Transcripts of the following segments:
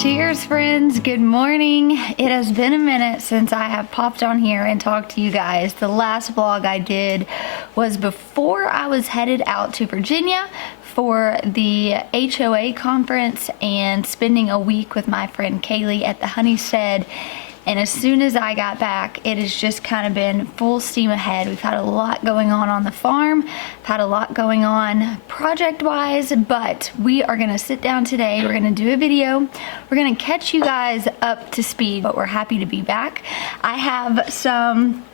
Cheers, friends. Good morning. It has been a minute since I have popped on here and talked to you guys. The last vlog I did was before I was headed out to Virginia for the HOA conference and spending a week with my friend Kaylee at the Honeystead. And as soon as I got back, it has just kind of been full steam ahead. We've had a lot going on the farm. I've had a lot going on project-wise, but we are gonna sit down today. We're gonna do a video. We're gonna catch you guys up to speed, but we're happy to be back. I have some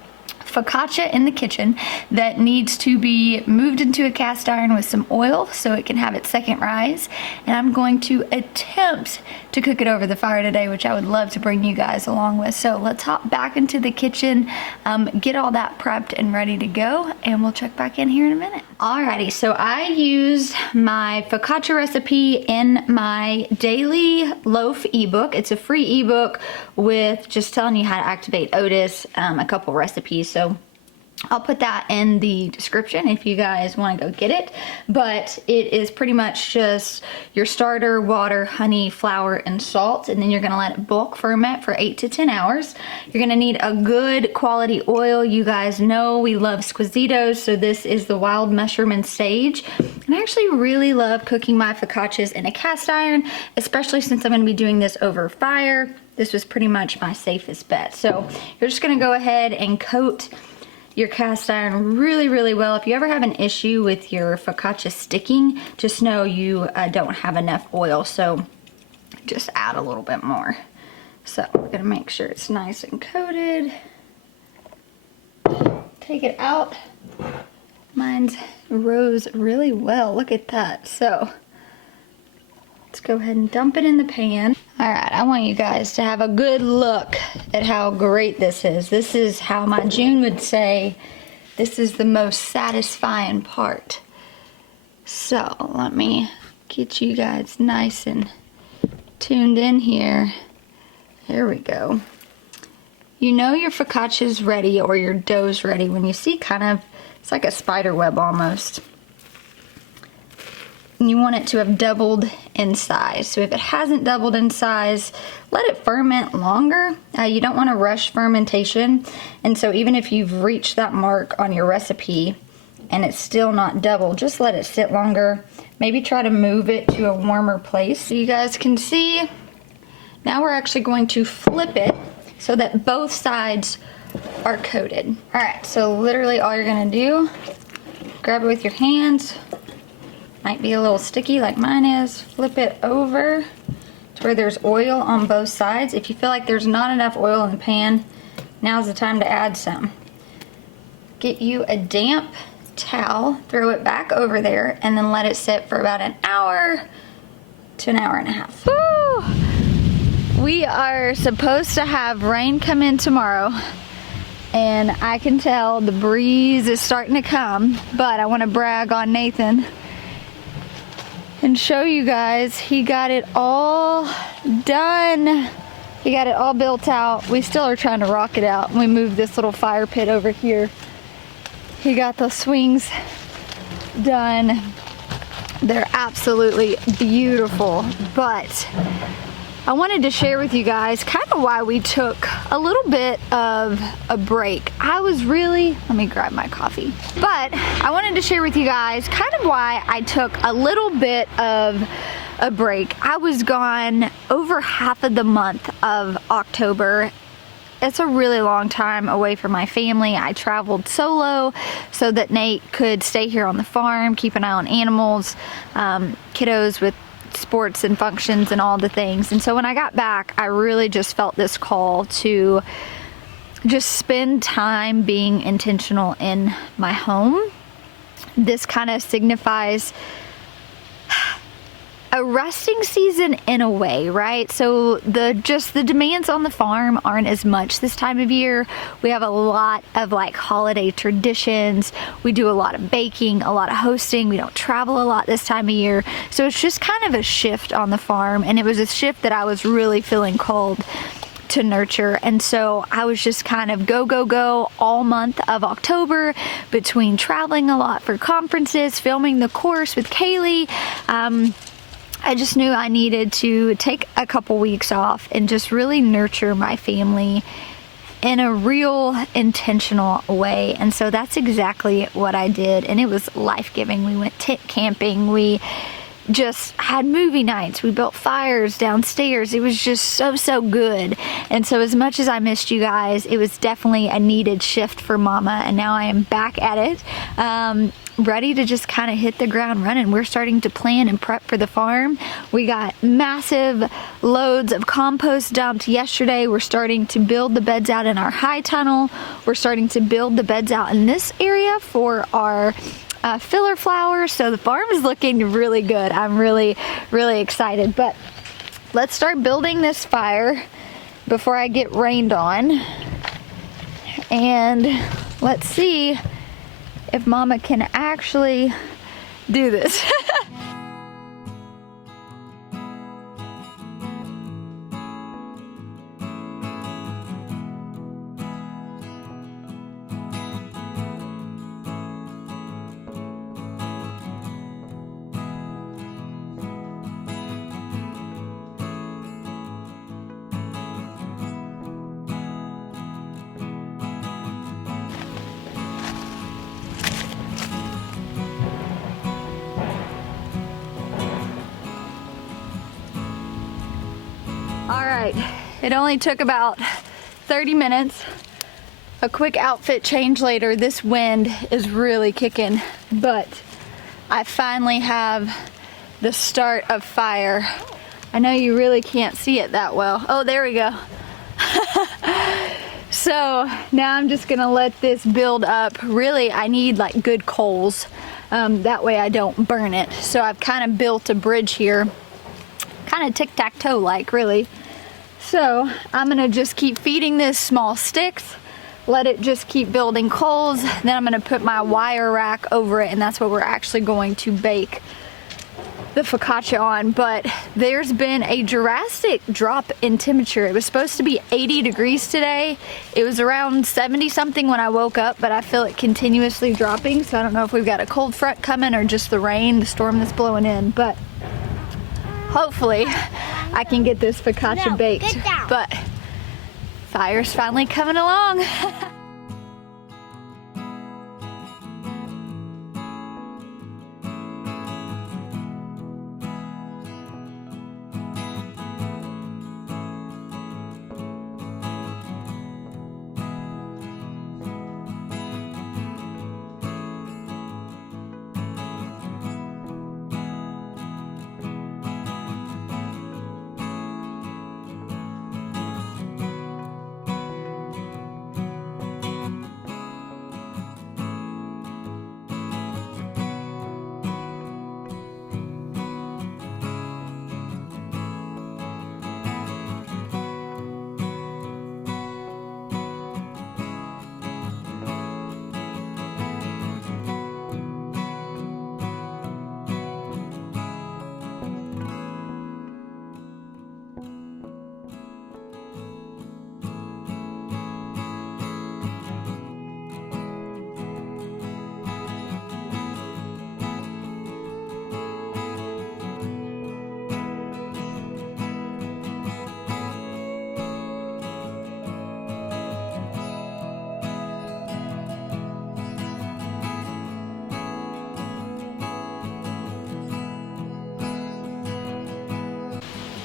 focaccia in the kitchen that needs to be moved into a cast iron with some oil so it can have its second rise, and I'm going to attempt to cook it over the fire today, which I would love to bring you guys along with. So let's hop back into the kitchen, get all that prepped and ready to go, and we'll check back in here in a minute. Alrighty, so I used my focaccia recipe in my daily loaf ebook. It's a free ebook with just telling you how to activate Otis, a couple recipes. So I'll put that in the description if you guys want to go get it. But it is pretty much just your starter, water, honey, flour, and salt. And then you're going to let it bulk ferment for 8 to 10 hours. You're going to need a good quality oil. You guys know we love squisitos, so this is the wild mushroom and sage. And I actually really love cooking my focaccias in a cast iron, especially since I'm going to be doing this over fire. This was pretty much my safest bet. So you're just going to go ahead and coat your cast iron really well. If you ever have an issue with your focaccia sticking, just know you don't have enough oil, so just add a little bit more. So we're gonna make sure it's nice and coated. Take it out. Mine's rose really well, look at that. So let's go ahead and dump it in the pan. All right, I want you guys to have a good look at how great this is. This is how my June would say, this is the most satisfying part. So let me get you guys nice and tuned in here. There we go. You know your focaccia's ready or your dough's ready when you see kind of, it's like a spider web almost. And you want it to have doubled in size. So if it hasn't doubled in size, let it ferment longer. You don't want to rush fermentation. And so even if you've reached that mark on your recipe and it's still not doubled, just let it sit longer. Maybe try to move it to a warmer place. So you guys can see, now we're actually going to flip it so that both sides are coated. All right, so literally all you're gonna do, grab it with your hands. Might be a little sticky like mine is. Flip it over to where there's oil on both sides. If you feel like there's not enough oil in the pan, now's the time to add some. Get you a damp towel, throw it back over there, and then let it sit for about an hour to an hour and a half. Woo! We are supposed to have rain come in tomorrow, and I can tell the breeze is starting to come, but I want to brag on Nathan and show you guys he got it all done. He got it all built out. We still are trying to rock it out. We moved this little fire pit over here. He got the swings done. They're absolutely beautiful, but I wanted to share with you guys kind of why we took a little bit of a break. I was really, let me grab my coffee. But I wanted to share with you guys kind of why I took a little bit of a break. I was gone over half of the month of October. It's a really long time away from my family. I traveled solo so that Nate could stay here on the farm, keep an eye on animals, kiddos with sports and functions and all the things. And so when I got back, I really just felt this call to just spend time being intentional in my home. This kind of signifies a resting season in a way, right? So the demands on the farm aren't as much this time of year. We have a lot of like holiday traditions. We do a lot of baking, a lot of hosting. We don't travel a lot this time of year. So it's just kind of a shift on the farm, and it was a shift that I was really feeling called to nurture. And so I was just kind of go all month of October between traveling a lot for conferences, filming the course with Kaylee, I just knew I needed to take a couple weeks off and just really nurture my family in a real intentional way. And so that's exactly what I did, and it was life-giving. We went tent camping, we just had movie nights, we built fires downstairs. It was just so good. And so as much as I missed you guys, it was definitely a needed shift for Mama, and now I am back at it, ready to just kind of hit the ground running. We're starting to plan and prep for the farm. We got massive loads of compost dumped yesterday. We're starting to build the beds out in our high tunnel. We're starting to build the beds out in this area for our filler flowers. So the farm is looking really good. I'm really excited. But let's start building this fire before I get rained on, and let's see if Mama can actually do this. Alright, it only took about 30 minutes. A quick outfit change later. This wind is really kicking, but I finally have the start of fire. I know you really can't see it that well. Oh, there we go. So now I'm just gonna let this build up. Really, I need like good coals. That way I don't burn it. So I've kind of built a bridge here. Kind of tic-tac-toe like, really. So I'm gonna just keep feeding this small sticks, let it just keep building coals. Then I'm gonna put my wire rack over it, and that's what we're actually going to bake the focaccia on. But there's been a drastic drop in temperature. It was supposed to be 80 degrees today. It was around 70 something when I woke up, but I feel it continuously dropping. So I don't know if we've got a cold front coming or just the rain, the storm that's blowing in, but hopefully I can get this focaccia baked. But fire's finally coming along.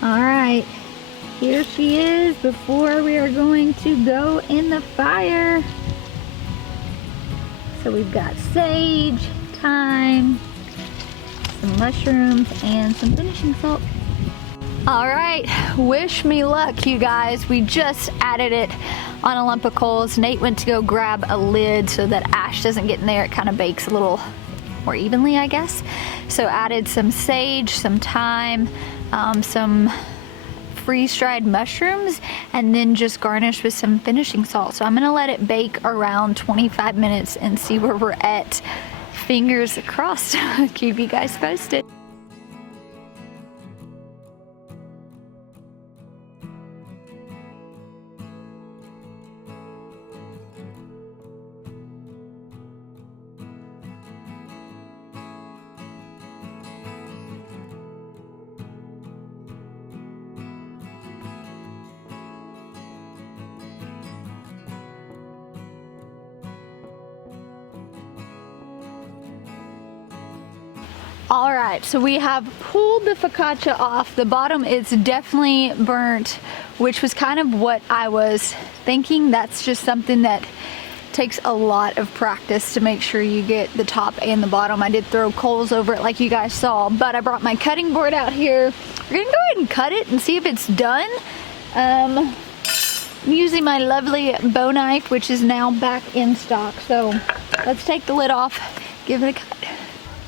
Alright, here she is before we are going to go in the fire. So we've got sage, thyme, some mushrooms, and some finishing salt. Alright, wish me luck, you guys. We just added it on a lump of coals. Nate went to go grab a lid so that ash doesn't get in there. It kind of bakes a little more evenly, I guess. So added some sage, some thyme, some freeze-dried mushrooms, and then just garnish with some finishing salt. So I'm gonna let it bake around 25 minutes and see where we're at. Fingers crossed. Keep you guys posted. All right, so we have pulled the focaccia off. The bottom is definitely burnt, which was kind of what I was thinking. That's just something that takes a lot of practice to make sure you get the top and the bottom. I did throw coals over it like you guys saw, but I brought my cutting board out here. We're gonna go ahead and cut it and see if it's done. I'm using my lovely bow knife, which is now back in stock. So let's take the lid off, give it a cut.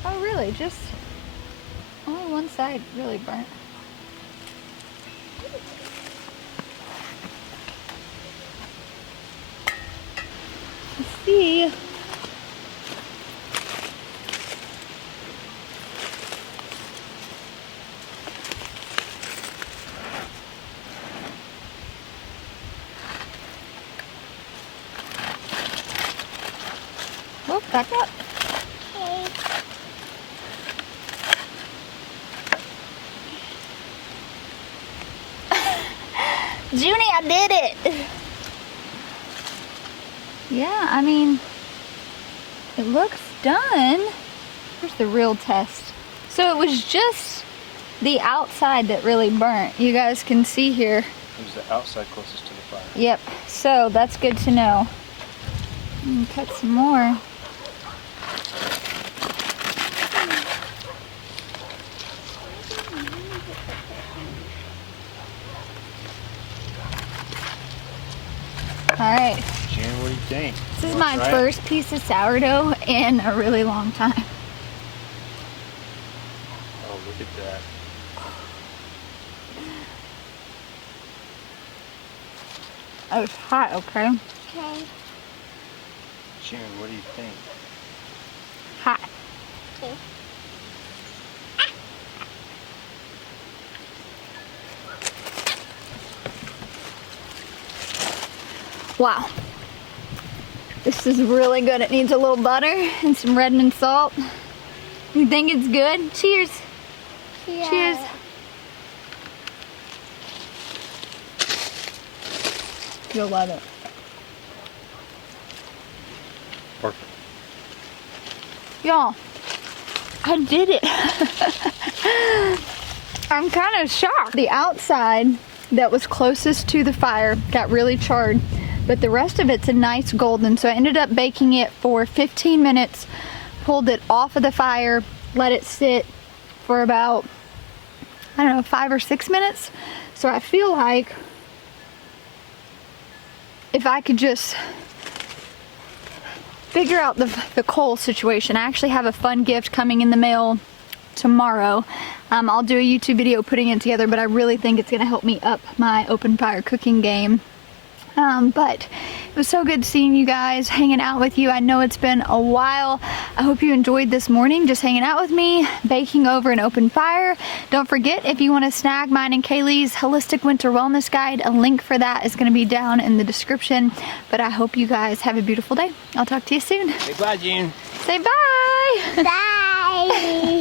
Oh really, just only one side really burnt. Let's see. Oh, back up. Okay. Junie, I did it! Yeah, I mean, it looks done. Here's the real test. So it was just the outside that really burnt. You guys can see here. It was the outside closest to the fire. Yep, so that's good to know. Cut some more. All right. Jen, what do you think? This is my first piece of sourdough in a really long time. Oh, look at that. Oh, it's hot, okay? Okay. Jen, what do you think? Hot. Okay. Wow. This is really good. It needs a little butter and some reddening salt. You think it's good? Cheers. Yeah. Cheers. You'll love it. Perfect. Y'all, I did it. I'm kind of shocked. The outside that was closest to the fire got really charred, but the rest of it's a nice golden. So I ended up baking it for 15 minutes, pulled it off of the fire, let it sit for about, I don't know, 5 or 6 minutes. So I feel like if I could just figure out the coal situation. I actually have a fun gift coming in the mail tomorrow. I'll do a YouTube video putting it together, but I really think it's gonna help me up my open fire cooking game. But it was so good seeing you guys, hanging out with you. I know it's been a while. I hope you enjoyed this morning, just hanging out with me, baking over an open fire. Don't forget, if you want to snag mine and Kaylee's Holistic Winter Wellness Guide, a link for that is going to be down in the description. But I hope you guys have a beautiful day. I'll talk to you soon. Say bye, Jen. Say bye. Bye.